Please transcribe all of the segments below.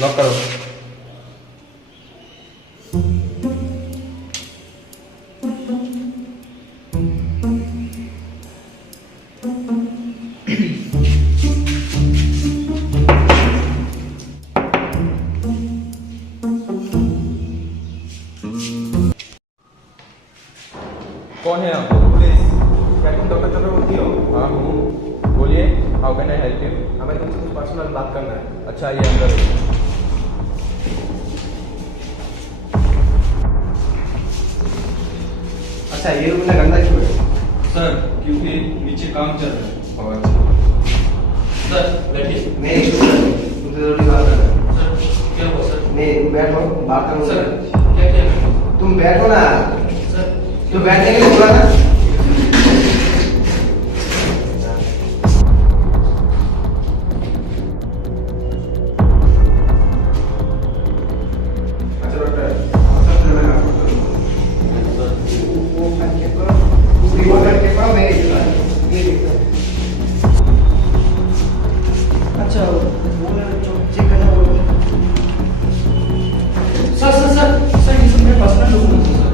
Lock करो। कौन है आप? पुलिस। क्या तुम डॉक्टर चक्रवर्ती हो? हाँ हूँ, बोलिए। How can I help you? हमें तुमसे कुछ पर्सनल बात करना है। अच्छा, ये अंदर है। अच्छा, ये रूम इतना गंदा क्यों है? सर क्योंकि नीचे काम चल रहा है। और सर बैठिए। नहीं, तुमसे जरूरी बात करना है। सर क्या हुआ सर? नहीं, तुम बैठो, बात करो। सर क्या क्या तुम बैठो ना। सर तुम बैठने के लिए बोला ना। अच्छा डॉक्टर, सब चल रहा है। वो करके पढ़ो, मैं ये देखता हूँ। अच्छा, वो चेक करना बोलो। सर सर सर सर ये सब मेरे पर्सनल डॉक्यूमेंट्स हैं सर।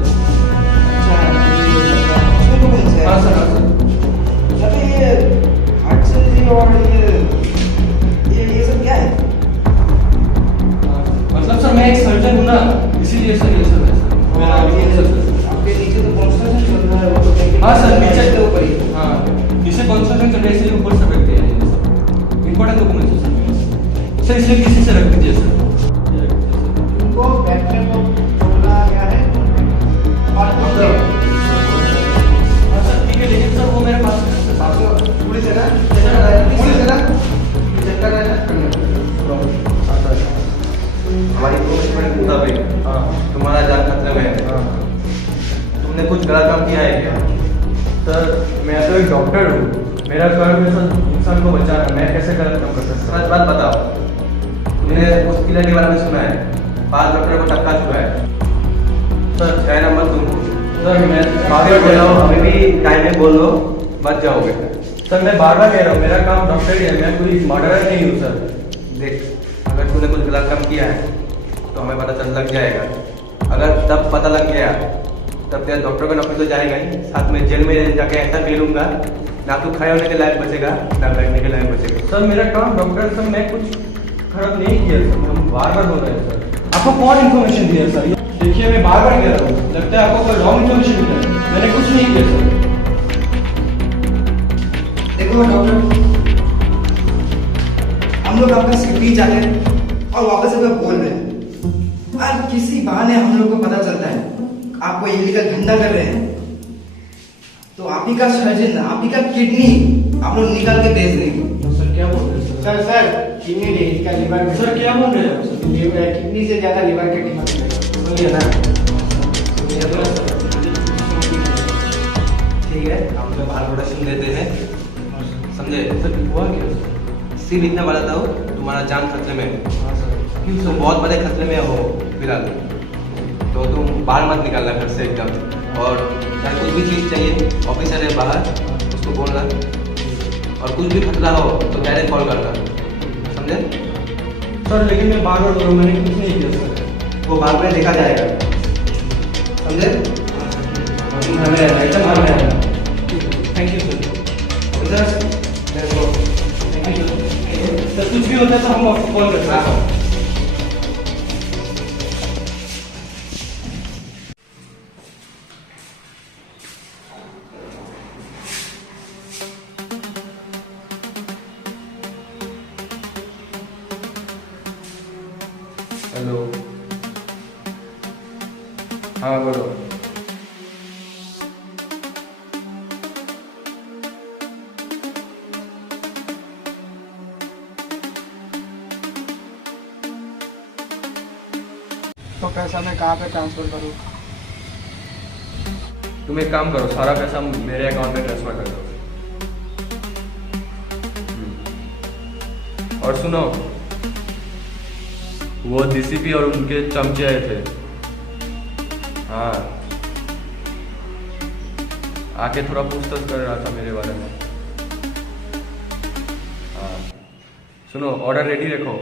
हाँ सर, हाँ सर। ये हडसन और ये सब क्या है? मतलब सर मैं एक सर्जन हूँ ना, इसीलिए सर ये सब है सर। मेरा आपके नीचे तो कंस्ट्रक्शन चल रहा है, वो तो देखिए। हाँ सर, नीचे के ऊपर ही। हाँ नीचे कंस्ट्रक्शन चल रहा है, इसलिए ऊपर से रख दिया है ये सब इम्पोर्टेंट डॉक्यूमेंट्स है सर मेरे। सर इसलिए किसी से रख दीजिए सर। उनको बैठने को बोला गया है और हाँ सर ठीक है, लेकिन सर वो मेरे पास है सर। आपको पुलिस है ना? पुलिस है ना? चेक कर रहा है ना? हमारी प्रोफेशनल के मुताबिक तुम्हारा जान खतरे में है। तुमने कुछ गलत काम किया है क्या? सर मैं तो एक डॉक्टर हूँ, मेरा कर्म है सर इंसान को बचाना। मैं कैसे गलत काम कर सकता सच बात बताओ। तुमने उस किलर के बारे में सुना है? 5 डॉक्टर को टपका चुका है। सर? छह नंबर तुम। सर मैं बार बार बोल रहा हूँ, अभी भी टाइम में बोल दो, बच जाओगे। सर मैं बार बार कह रहा हूँ, मेरा काम डॉक्टर ही है, मैं कोई मर्डरर नहीं हूँ सर। देख, अगर तूने कुछ गलत काम किया है तो हमें पता चल लग जाएगा। अगर तब पता लग गया तब तेरा डॉक्टर का नौकरी तो जाएगा ही, साथ में जेल में जाके ऐसा फेलूंगा ना तू खड़े होने के लायक बचेगा ना बैठने के लायक बचेगा। सर मेरा काम डॉक्टर सर, मैं कुछ खराब नहीं किया सर, हम बार बार बोल रहे हैं सर। आपको कौन इन्फॉर्मेशन दिया सर? देखिए मैं बार बार कह रहा हूँ, लगता है आपको कोई रॉन्ग इन्फॉर्मेशन मिला है। मैंने कुछ नहीं किया सर। देखो डॉक्टर, हम लोग आपका सिटी जाते हैं और वापस हमें बोल रहे हैं, और किसी बहाने हम लोग को पता चलता है आपको इलीगल धंधा कर रहे हैं, तो आप ही का सर्जन, आप ही का किडनी आप लोग निकाल के बेच देंगे। सर क्या बोल रहे हैं सर? सर किडनी नहीं, इसका लिवर। सर क्या बोल रहे हैं आप सर? किडनी से ज्यादा लिवर का कीमत है। सुनिए ना, ठीक है, हम लोग बाहर प्रोडक्शन देते हैं, समझे? सर हुआ क्या सर? सिर्फ इतना बताता हूँ, तुम्हारा जान खतरे में है। हाँ सर। क्यों? तुम बहुत बड़े खतरे में हो फिलहाल, तो तुम बाहर मत निकलना घर से एकदम। और चाहे कुछ भी चीज़ चाहिए, ऑफिसर है बाहर, उसको बोलना। और कुछ भी खतरा हो तो डायरेक्ट कॉल करना, समझे? सर लेकिन मैं बार बार बोल रहा हूँ, मैंने कुछ नहीं किया सर। वो बाद में देखा जाएगा, समझे? हमें एकदम घर में आना। Thank you sir. ऑफिसर, मेरे को थैंक यू सर। कुछ भी होता है तो हम आपको कॉल करते हैं। हेलो, हाँ बोलो। तो पैसा मैं कहाँ पे ट्रांसफर करूँ? तुम एक काम करो, सारा पैसा मेरे अकाउंट में ट्रांसफर कर दो। और सुनो, वो डीसीपी और उनके चमचे आए थे। हाँ, आके थोड़ा पूछताछ कर रहा था मेरे बारे में। हाँ सुनो, ऑर्डर रेडी रखो,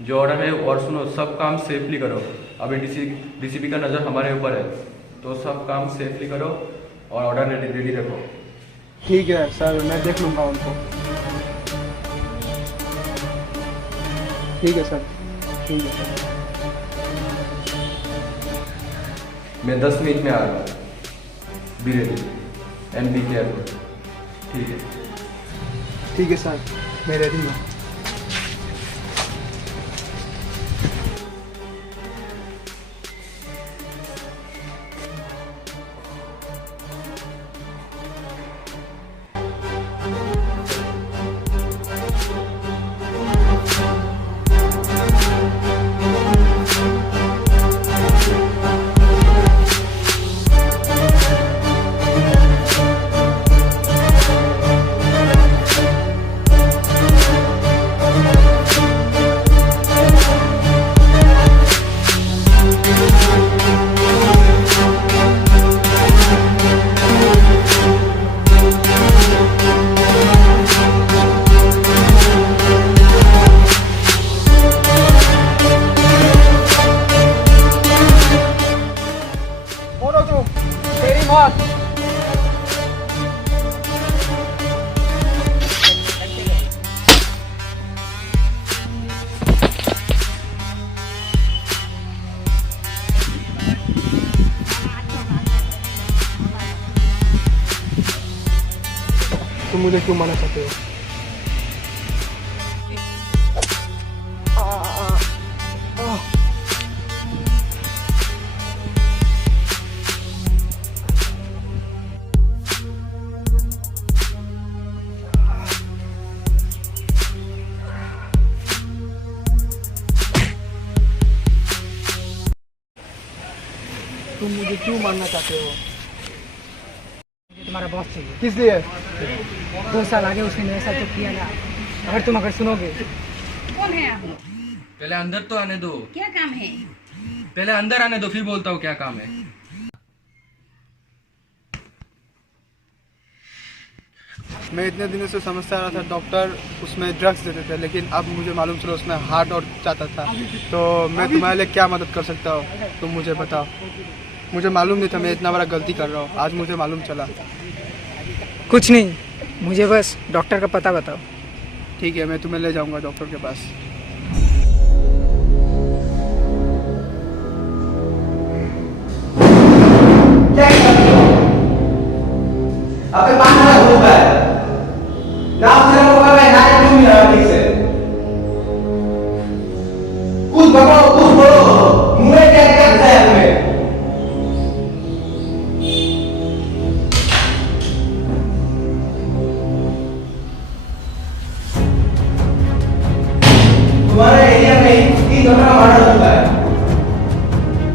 जो ऑर्डर है, और सुनो, सब काम सेफली करो। अभी डीसीपी का नज़र हमारे ऊपर है, तो सब काम सेफली करो और ऑर्डर रेडी रखो। ठीक है सर, मैं देख लूँगा उनको। ठीक है सर, ठीक है सर। मैं 10 मिनट में आ रहा हूँ। बी रेडी, एमपी के एयरपोर्ट। ठीक है। ठीक है सर, मैं रेडी हूँ। तुम मुझे क्यों मारना चाहते हो? तुम मुझे क्यों मारना चाहते हो? तुम्हारा बॉस चाहिए। किस लिए? 2 साल आगे उसने मेरे साथ जो किया ना, अगर सुनोगे। कौन है आप? पहले अंदर तो आने दो। क्या काम है? पहले अंदर आने दो, फिर बोलता हूँ क्या काम है। मैं इतने दिनों से समझता रहा था डॉक्टर उसमें ड्रग्स देते थे, लेकिन अब मुझे मालूम चला उसमें हार्ट और चाहता था। तो मैं तुम्हारे लिए क्या मदद कर सकता हूँ, तुम मुझे बताओ। मुझे मालूम नहीं था मैं इतना बड़ा गलती कर रहा हूँ, आज मुझे मालूम चला। कुछ नहीं, मुझे बस डॉक्टर का पता बताओ। ठीक है, मैं तुम्हें ले जाऊँगा डॉक्टर के पास। अबे 5,000 हो गया ना, उसे होगा मैं ना क्यों नहीं ठीक से कुछ बताओ, कुछ बोलो। मुझे क्या करता है तुम्हें? तुम्हारे एरिया में 3 घंटा मर्डर हुआ है,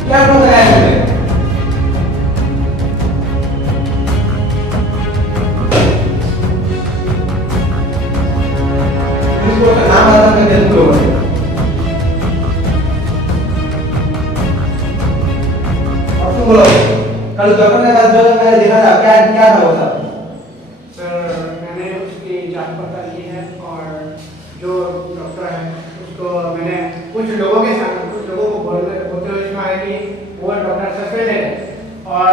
क्या बोल रहा है मुझे? नाम आता है जल्दी बोलो। अब तुम बोलो, कल डॉक्टर ने कहा जो मैंने देखा था, क्या क्या था वो सब? सर, मैंने उसकी जांच पड़ताल की है और जो डॉक्टर है उसको मैंने कुछ लोगों को बोलते हुए सुना है कि वो डॉक्टर सस्पेंड है, और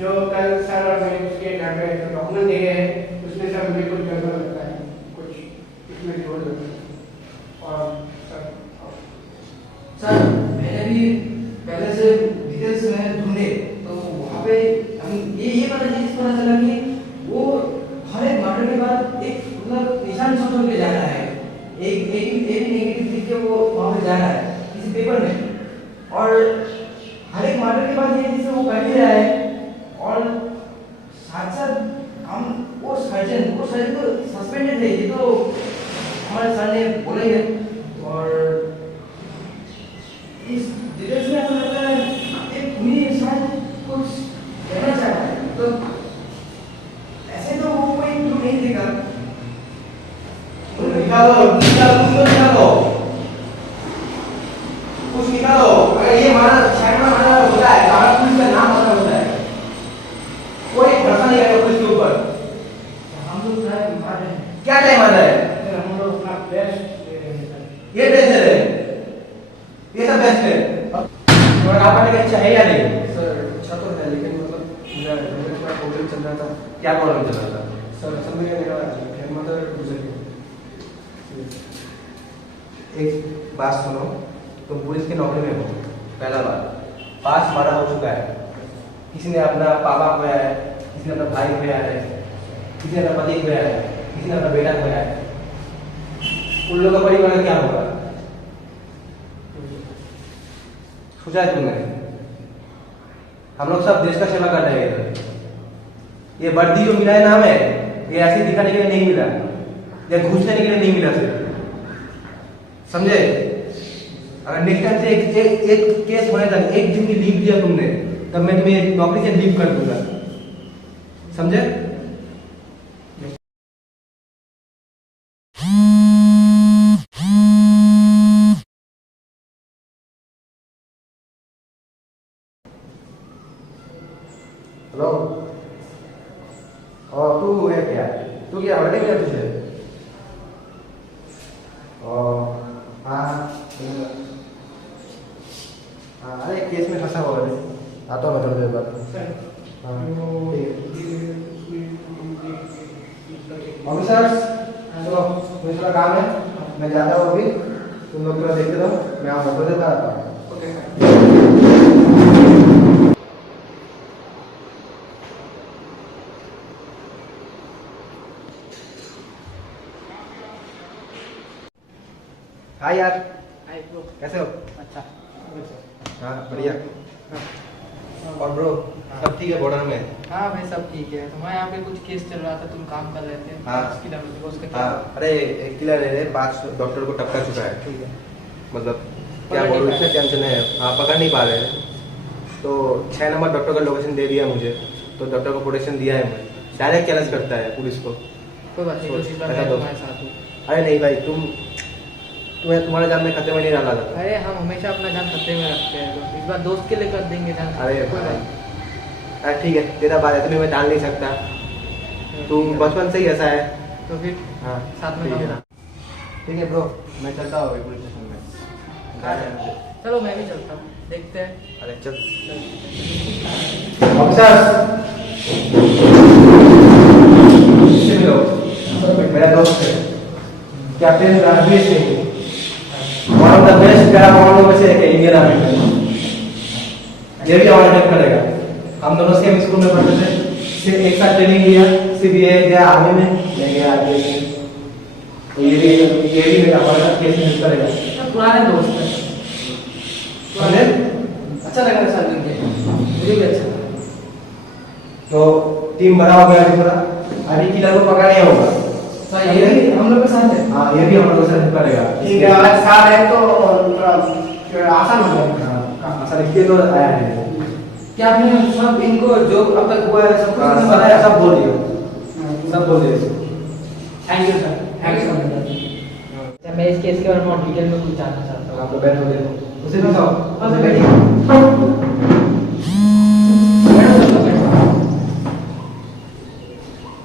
जो कल सर और मैं उसके घर पे जो डॉक्यूमेंट देखे हैं उसमें सर मुझे कुछ गड़बड़ लगता है, कुछ इसमें जोड़ लगता है। और सर मैंने भी पहले से डिटेल्स में ढूंढे, तो वहाँ पे हम ये पता चला कि वो हर एक मर्डर के बाद एक मतलब निशान छोड़ के जा रहा है, एक नेगेटिव लिख के वो वहाँ पे जा रहा है किसी पेपर में, और हर एक मर्डर के बाद ये जिसे वो कर भी रहा है, और साथ साथ हम वो सर्जन को सस्पेंडेड है, ये तो हमारे सर ने बोला ही है। और इस डिटेल्स में ऐसा लगता है एक खुली इंसान कुछ कहना चाहता है, तो ऐसे तो वो कोई क्यों नहीं देगा। निकालो कुछ निकालो। अगर ये हमारा साइड में हमारा होता है, हमारा पुलिस का नाम पता होता है, कोई भरोसा नहीं है पुलिस के ऊपर। हम लोग मार रहे हैं। क्या टाइम आ रहा है? सर हम लोग अपना बेस्ट दे रहे हैं सर। ये बेस्ट दे रहे हैं। क्या प्रॉब्लम चल रहा था? सर असल में मेरा ग्रैंडमदर गुजर गई। एक बात सुनो, तुम पुलिस की नौकरी में हो, पहला बात 5 मारा हो चुका है, किसी ने अपना पापा खोया है, किसी ने अपना भाई खोया है, किसी ने अपना पति खोया है, किसी ने अपना बेटा खोया है, उन लोगों का परिवार का क्या होगा? सोचा है तुमने? हम लोग सब देश का सेवा कर रहे हैं। ये वर्दी जो मिला है नाम है, ये ऐसे दिखाने के लिए नहीं मिला, या घूस लेने के लिए नहीं मिला सिर्फ, समझे? अगर नेक्स्ट टाइम से एक केस होने तक 1 दिन की लीव दिया तुमने, तब मैं तुम्हें नौकरी से लीव कर दूंगा, समझे? हेलो, और तू है क्या? तू क्या बर्थडे मिला तुझे? हाँ, अरे केस में फंसा हुआ है, आता हूँ मैं थोड़ी देर बाद। हाँ, ऑफिसर्स, चलो मुझे थोड़ा काम है, मैं जाता हूँ अभी, तुम लोग थोड़ा देखते रहो, मैं आऊँगा थोड़ी देर बाद आता हूँ। हाय यार, कैसे हो? अच्छा हाँ बढ़िया। और ब्रो सब ठीक है बॉर्डर में? हाँ भाई सब ठीक है। तुम्हारे यहाँ पे कुछ केस चल रहा था, तुम काम कर रहे थे। हाँ। उसकी डर उसका क्या? हाँ, अरे एक किलर है, 5 डॉक्टर को टपका चुका है। ठीक है। मतलब पकड़ क्या नहीं बोलूं, पाए। इतना टेंशन है। हाँ, पकड़ नहीं पा रहे हैं। तो 6 नंबर डॉक्टर का लोकेशन दे दिया मुझे, तो डॉक्टर को प्रोटेक्शन दिया है। मैं डायरेक्ट चैलेंज करता है पुलिस को। कोई बात नहीं, कोशिश ऐसा मैं दो। तुम्हारे साथ हूँ। अरे नहीं भाई, तुम्हारा जान में खतरे में नहीं डाला था। अरे हम हमेशा अपना जान खतरे में रखते हैं, तो इस बार दोस्त के लिए कर देंगे जान। अरे कोई भाई, बात अरे ठीक है, तेरा बात है, तुम्हें मैं टाल नहीं सकता। नहीं। तुम बचपन से ही ऐसा है। तो फिर हाँ साथ में ठीक है। रहना। ठीक है ब्रो, मैं चलता हूँ पुलिस स्टेशन में। जाना है मुझे। चलो मैं भी चलता हूँ, देखते हैं। अरे चल। ऑफिसर्स, इससे मिलो। मेरा दोस्त है captain Ranveer Singh, one of the best para commando में से एक है इंडियन आर्मी में। ये भी हमारा हेल्प करेगा। हम दोनों सेम स्कूल में पढ़ते थे, सिर्फ एक साथ ट्रेनिंग लिया, सिर्फ ये गया आर्मी में, मैं गया आर्मी में। तो ये भी मेरा हमारा केस में हेल्प करेगा। पुराने दोस्त हैं। समझे? अच्छा लगा था सर मिलके, मुझे भी अच्छा लगा। तो टीम बड़ा हो गया अभी थोड़ा, अभी किलर को पकड़ा नहीं होगा। सर ये भी हम लोग के साथ है। हाँ, ये भी हम लोग से हेल्प करेगा। ठीक है, आज साल है तो थोड़ा आसान हो जाएगा। हाँ, सर इसलिए तो आया है। क्या आपने सब इनको जो अब तक हुआ है सब कुछ हाँ, इन्हें सब बताया? सब बोल दिया, सब बोल दिया। Thank you sir, thank you sir. मैं इस केस के बारे में और डिटेल में कुछ जानना चाहता हूँ। आप लोग बैठो, देखो उसे फंसाओ। हाँ सर बैठिए। बैठो सर, बैठो।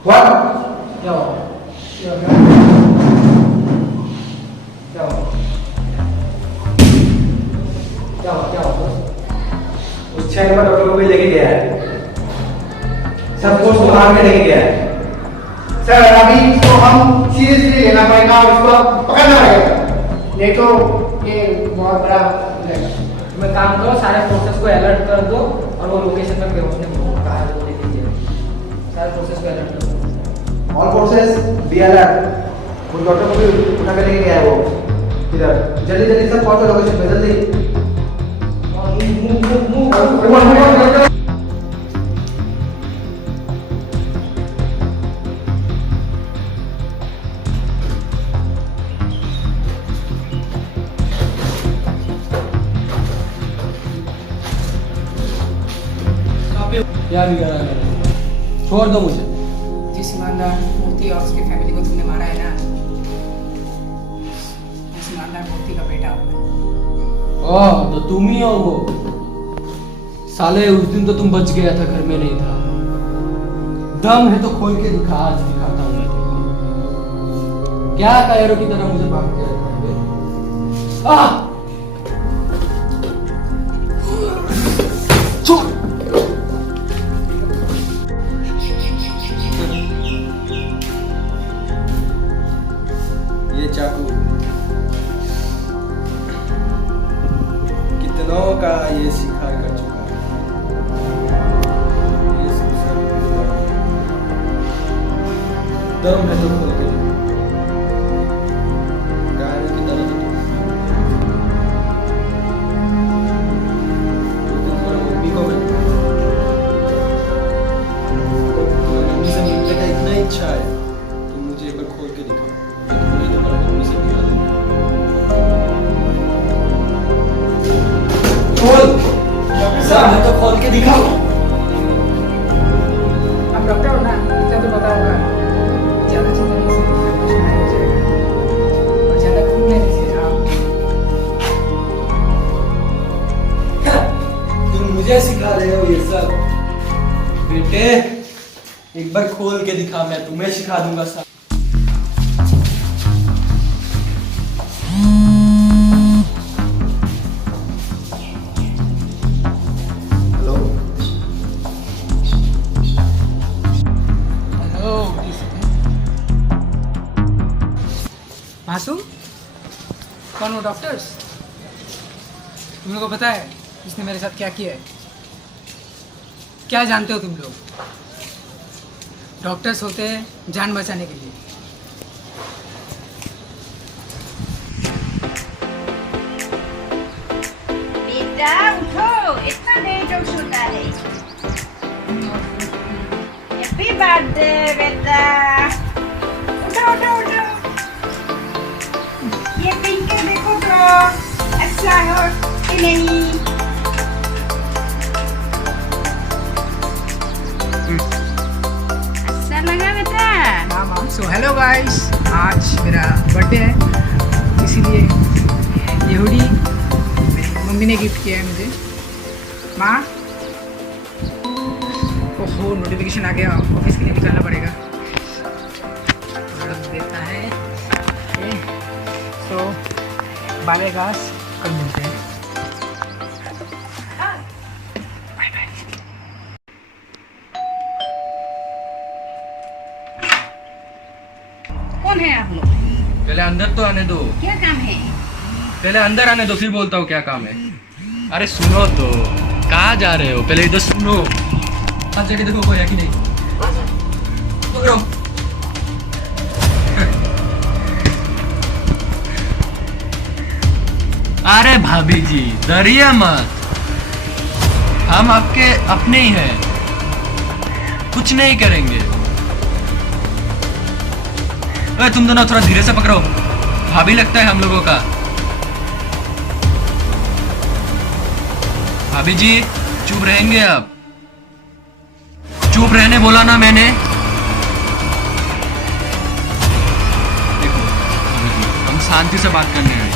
व्हाट? क्या हुआ? क्या हुआ? क्या हुआ? क्या हुआ? क्या हुआ? उस 6 नंबर डॉक्टर को भी लेके गया है, सबको उसको मार के लेके गया है। सर अभी इसको हम सीरियसली लेना पड़ेगा और इसको पकड़ना पड़ेगा, नहीं तो ये बहुत बड़ा हो जाएगा। तुम एक काम करो, सारे फोर्सेस को अलर्ट कर दो और वो लोकेशन पे उसने कहा है वो दे दीजिए। सारे फोर्सेस को अलर्ट कर दो। All forces be alert. उस डॉक्टर को भी उठा के लेके गया है वो इधर। जल्दी जल्दी सब पहुंचो लोकेशन पे, जल्दी। क्या बिगाड़ा है? छोड़ दो मुझे। जिस ईमानदार मूर्ति और उसकी फैमिली को तुमने मारा है ना, उस ईमानदार मूर्ति का बेटा हूँ मैं। ओह, तो तुम ही हो वो। साले उस दिन तो तुम बच गया था, घर में नहीं था। दम है तो खोल के दिखा, आज दिखाता हूँ मैं तुमको। क्या कायरों की तरह मुझे भाग के रखा है बे? आह! छोड़! दिनों का ये शिकार कर चुका है। ये सब दम है तो खोल के गाड़ी की तरह तो मम्मी को मम्मी से मिलने का इतना इच्छा है तो मुझे एक बार खोल के दिखाओ। मुझे तुम्हारा मम्मी से मिला दो। खोल साहब, मैं तो खोल के दिखाओ। आप डॉक्टर हो ना, इतना तो पता होगा। ज़्यादा चलने से कुछ नहीं हो जाएगा और ज़्यादा खून लेने से आप तुम मुझे सिखा रहे हो ये सब? बेटे एक बार खोल के दिखा, मैं तुम्हें सिखा दूंगा सब। हेलो, हेलो मासूम, कौन हो डॉक्टर्स? तुम लोगों को पता है इसने मेरे साथ क्या किया है? क्या जानते हो तुम लोग? डॉक्टर्स होते हैं जान बचाने के लिए। बेटा उठो, इतना देर क्यों सोता है? हैप्पी बर्थडे बेटा, उठो उठो उठो। ये पिंक के देखो तो अच्छा हो कि नहीं? अच्छा लगा बेटा? हाँ माम। सो हेलो गाइस, आज मेरा बर्थडे है, इसीलिए ये हुडी मेरी मम्मी ने गिफ्ट किया है मुझे। माँ, ओहो नोटिफिकेशन आ गया, ऑफिस के लिए निकालना पड़ेगा। मैडम देता है। तो बाय गाइस, कल मिलते हैं। Bye bye. कौन है आप लोग? पहले अंदर तो आने दो, क्या काम है? पहले अंदर आने दो, फिर बोलता हूँ क्या काम है। अरे सुनो तो, कहाँ जा रहे हो? पहले इधर सुनो। हाथ जाके देखो कोई है कि नहीं। पकड़ो। अरे भाभी जी डरिए मत, हम आपके अपने ही हैं, कुछ नहीं करेंगे। अरे तुम दोनों थोड़ा धीरे से पकड़ो, भाभी लगता है हम लोगों का। भाभी जी चुप रहेंगे आप? चुप रहने बोला ना मैंने। देखो भाभी जी, हम शांति से बात करने आए,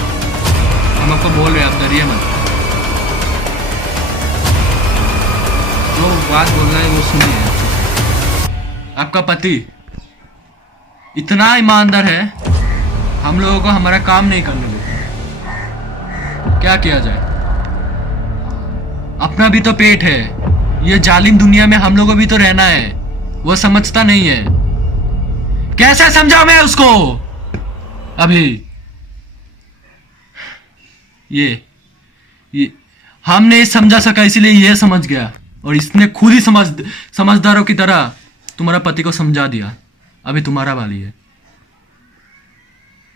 हम आपको बोल रहे हैं, आप डरिए मत। जो बात बोल रहा है वो सुनिए। आपका पति इतना ईमानदार है, हम लोगों को हमारा काम नहीं करने देता। क्या किया जाए? अपना भी तो पेट है, ये जालिम दुनिया में हम लोगों को भी तो रहना है, वो समझता नहीं है। कैसे समझाऊं मैं उसको? अभी ये हम नहीं समझा सका, इसीलिए ये समझ गया, और इसने खुद ही समझदारों की तरह तुम्हारा पति को समझा दिया। अभी तुम्हारा वाली है,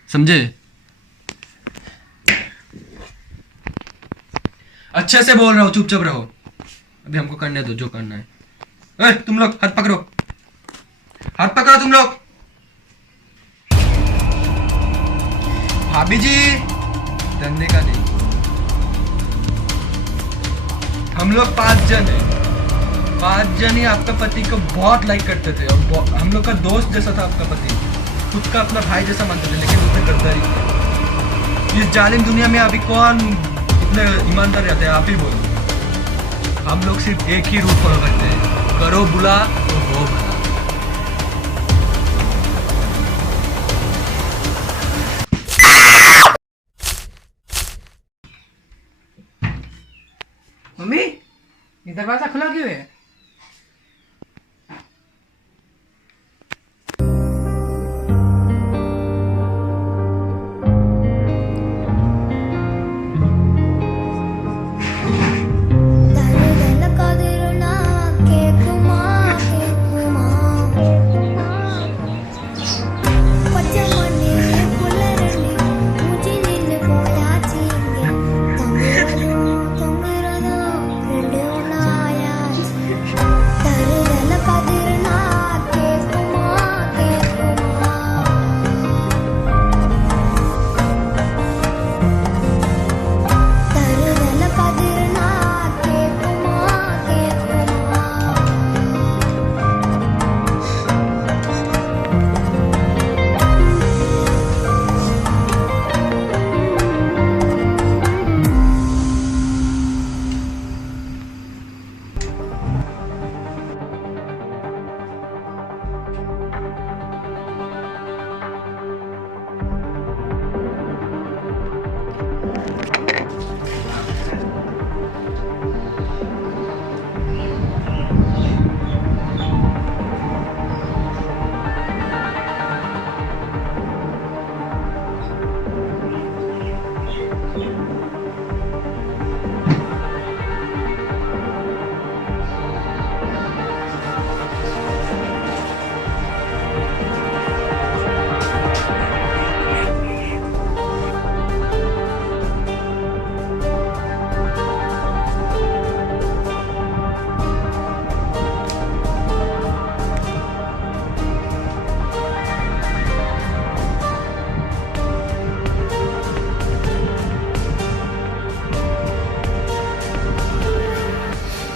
समझे? अच्छे से बोल रहा हूँ, चुपचाप रहो। अभी हमको करने दो जो करना है। ए, तुम लोग हाथ पकड़ो, हाथ पकड़ो तुम लोग। भाभी जी धंधे का नहीं, हम लोग 5 जन हैं, 5 जन ही आपका पति को बहुत लाइक करते थे, और हम लोग का दोस्त जैसा था आपका पति, खुद का अपना भाई जैसा मानते थे, लेकिन उसने गद्दारी किया। इस जालिम दुनिया में अभी कौन इतने ईमानदार रहते हैं? आप ही बोलो। हम लोग सिर्फ एक ही रूल फॉलो करते हैं, करो बुला तो हो भला। मम्मी, ये दरवाजा खुला क्यों है?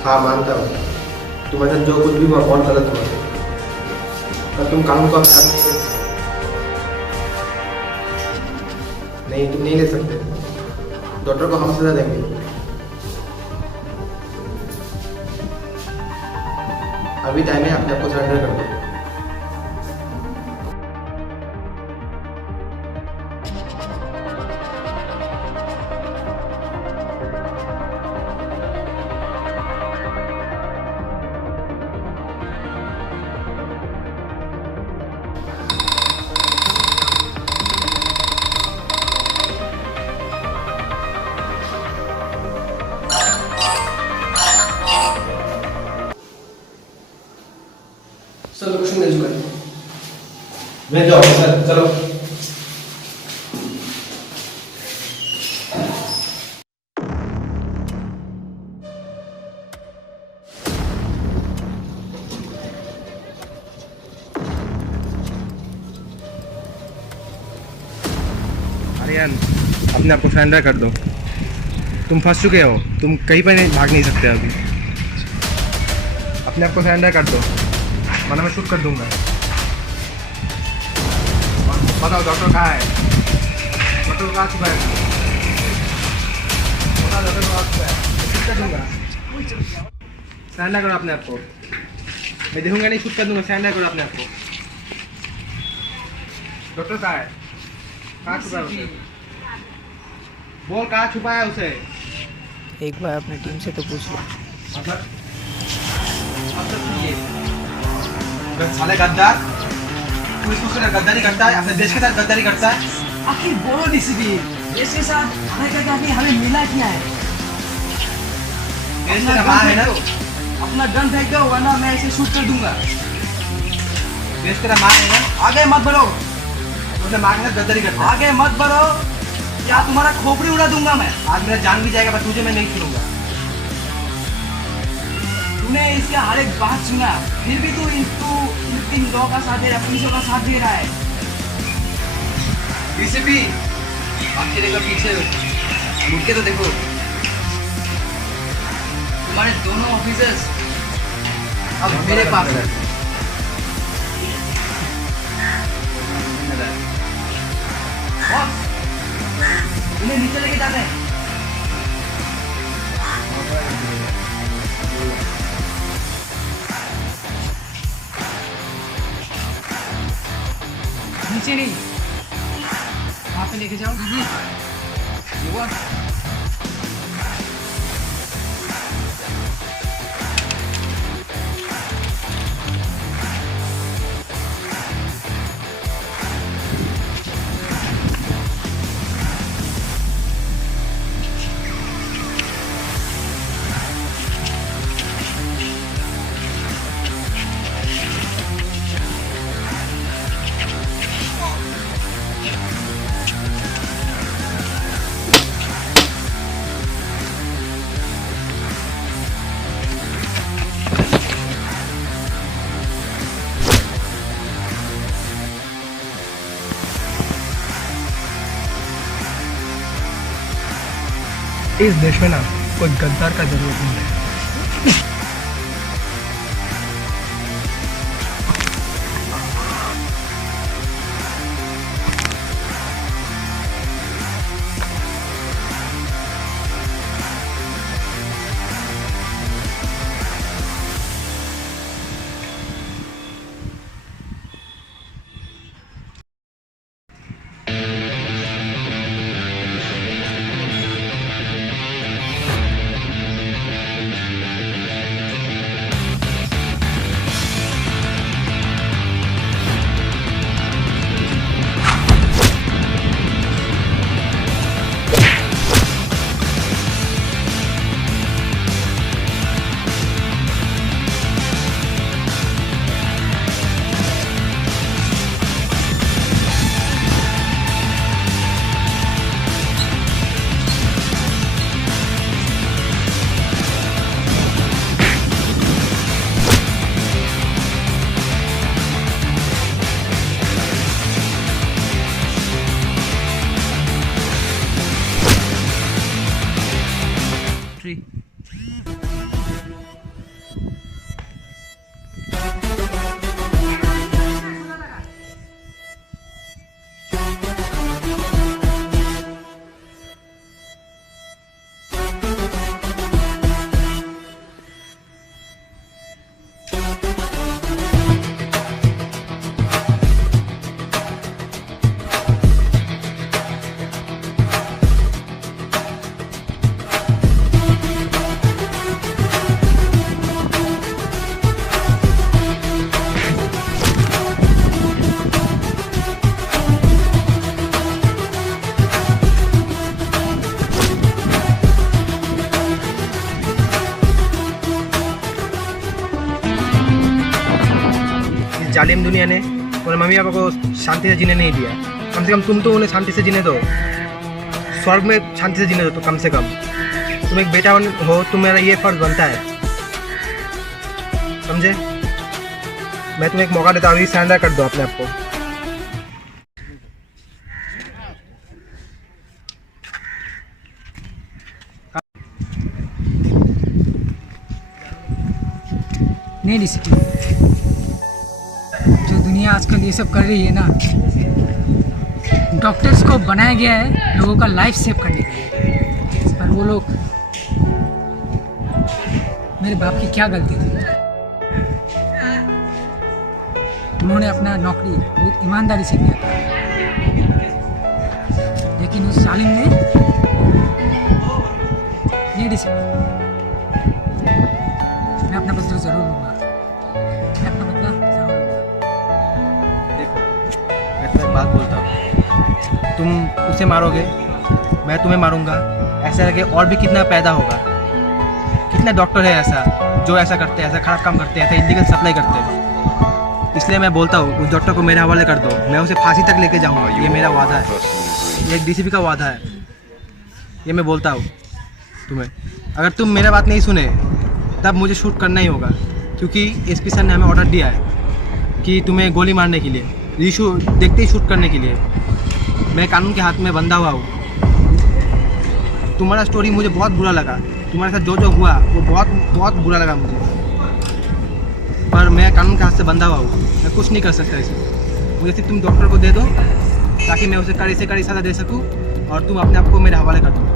हाँ मानता हूँ, तुम्हारे साथ जो कुछ भी हुआ बहुत गलत हुआ, पर तुम कानून को अपने हाथ में नहीं, तुम नहीं ले सकते। डॉक्टर को हम सजा देंगे। अभी टाइम है, अपने आप को सरेंडर कर दो। सर लोकेशन भेज कर मैं जाओ सर, चलो। आर्यन, अपने आप को सरेंडर कर दो। तुम फंस चुके हो, तुम कहीं पर नहीं भाग नहीं सकते अभी। अपने आप को सरेंडर कर दो, वरना मैं शूट कर दूंगा। और बताओ डॉक्टर कहाँ है? डॉक्टर कहाँ छुपा है? बताओ डॉक्टर कहाँ छुपा है? शूट कर दूंगा। सरेंडर करो अपने आप को। मैं देखूंगा नहीं, शूट कर दूंगा। सरेंडर करो अपने आप को। डॉक्टर कहाँ है? कहाँ छुपा है उसे? बोल कहाँ छुपा है उसे? एक बार अपनी टीम से तो पूछ लो। मतलब साले गद्दार, तू इसको सिर्फ गद्दारी करता है, अपने देश के साथ गद्दारी करता है। आखिर बोलो डीसीपी, देश के साथ हमें क्या हमें मिला क्या है? देश तेरा माँ है ना? अपना गन फेंक दो वरना मैं इसे शूट कर दूंगा। देश तेरा माँ है ना? आगे मत बढ़ो, उसने माँ के साथ गद्दारी करता है। आगे मत बढ़ो या तुम्हारा खोपड़ी उड़ा दूंगा मैं। आज मेरा जान भी जाएगा, पर तुझे मैं नहीं छोड़ूंगा। तूने इसका हर एक बात सुना, फिर भी तू इन तीन लोगों का साथ दे रहा है, पुलिसों का साथ दे रहा है। डीसीपी, आप तेरे का पीछे मुड़ के तो देखो। तुम्हारे दोनों ऑफिसर्स अब मेरे पास है। बॉस, उन्हें नीचे लेके जाते हैं। नीचे नहीं, वहाँ पे लेके जाओ। ये हुआ? इस देश में ना कोई गद्दार का जरूरत नहीं है। जालिम दुनिया ने उन्हें मम्मी पापा को शांति से जीने नहीं दिया। कम से कम तुम तो उन्हें शांति से जीने दो, स्वर्ग में शांति से जीने दो। तो कम से कम तुम एक बेटा हो, तुम्हारा ये फर्ज बनता है, समझे? मैं तुम्हें एक मौका देता हूँ, सरेंडर कर दो अपने आप को। नहीं डीसीपी, जो दुनिया आजकल ये सब कर रही है ना, डॉक्टर्स को बनाया गया है लोगों का लाइफ सेव करने के लिए, पर वो लोग, मेरे बाप की क्या गलती थी? उन्होंने अपना नौकरी बहुत ईमानदारी से किया था, लेकिन उस सालिम ने नहीं डीसीपी, मैं अपना बदला जरूर लूँगा, मैं अपना बदला जरूर लूँगा। देखो, मैं तुम्हें एक बात बोलता हूँ, तुम उसे मारोगे, मैं तुम्हें मारूंगा, ऐसा लगे और भी कितना पैदा होगा। कितने डॉक्टर है ऐसा जो ऐसा करते हैं, ऐसा खराब काम करते हैं, ऐसा इलीगल सप्लाई करते हैं। इसलिए मैं बोलता हूँ उस डॉक्टर को मेरे हवाले कर दो, मैं उसे फांसी तक लेके जाऊँगा। ये मेरा वादा है, ये एक डीसीपी का वादा है, ये मैं बोलता हूँ तुम्हें। अगर तुम मेरा बात नहीं सुने तब मुझे शूट करना ही होगा, क्योंकि एसपी सर ने हमें ऑर्डर दिया है कि तुम्हें गोली मारने के लिए, रीशू देखते ही शूट करने के लिए। मैं कानून के हाथ में बंधा हुआ हूँ। तुम्हारा स्टोरी मुझे बहुत बुरा लगा, तुम्हारे साथ जो जो हुआ वो बहुत बहुत बुरा लगा मुझे, पर मैं कानून के हाथ से बंधा हुआ हूँ, मैं कुछ नहीं कर सकता इसे। मुझे सिर्फ तुम डॉक्टर को दे दो ताकि मैं उसे कड़ी से कड़ी सज़ा दे सकूँ और तुम अपने आप को मेरे हवाले कर दो।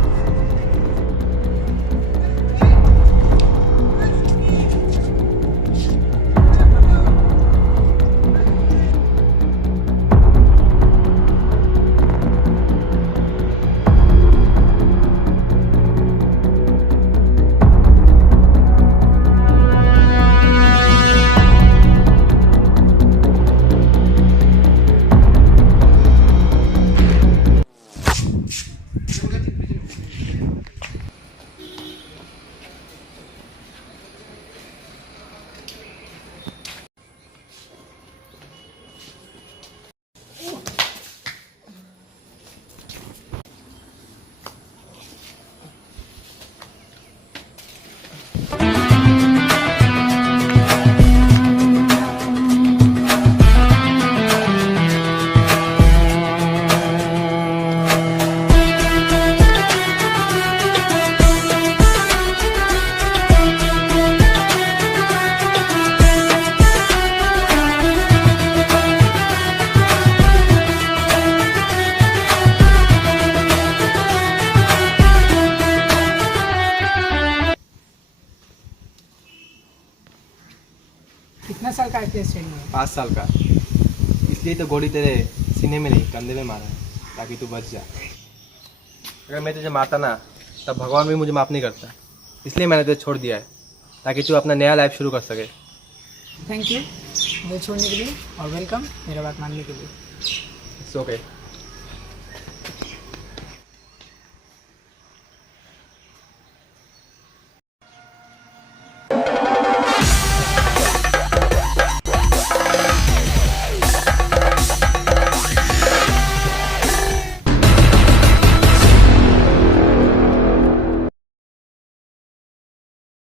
कितना साल का केस है? 5 साल का। इसलिए तो गोली तेरे सीने में नहीं कंधे में मारा है, ताकि तू बच जा। अगर मैं तुझे मारता ना तब भगवान भी मुझे माफ़ नहीं करता, इसलिए मैंने तुझे छोड़ दिया है ताकि तू अपना नया लाइफ शुरू कर सके। थैंक यू मुझे छोड़ने के लिए और वेलकम मेरा बात मानने के लिए। It's okay.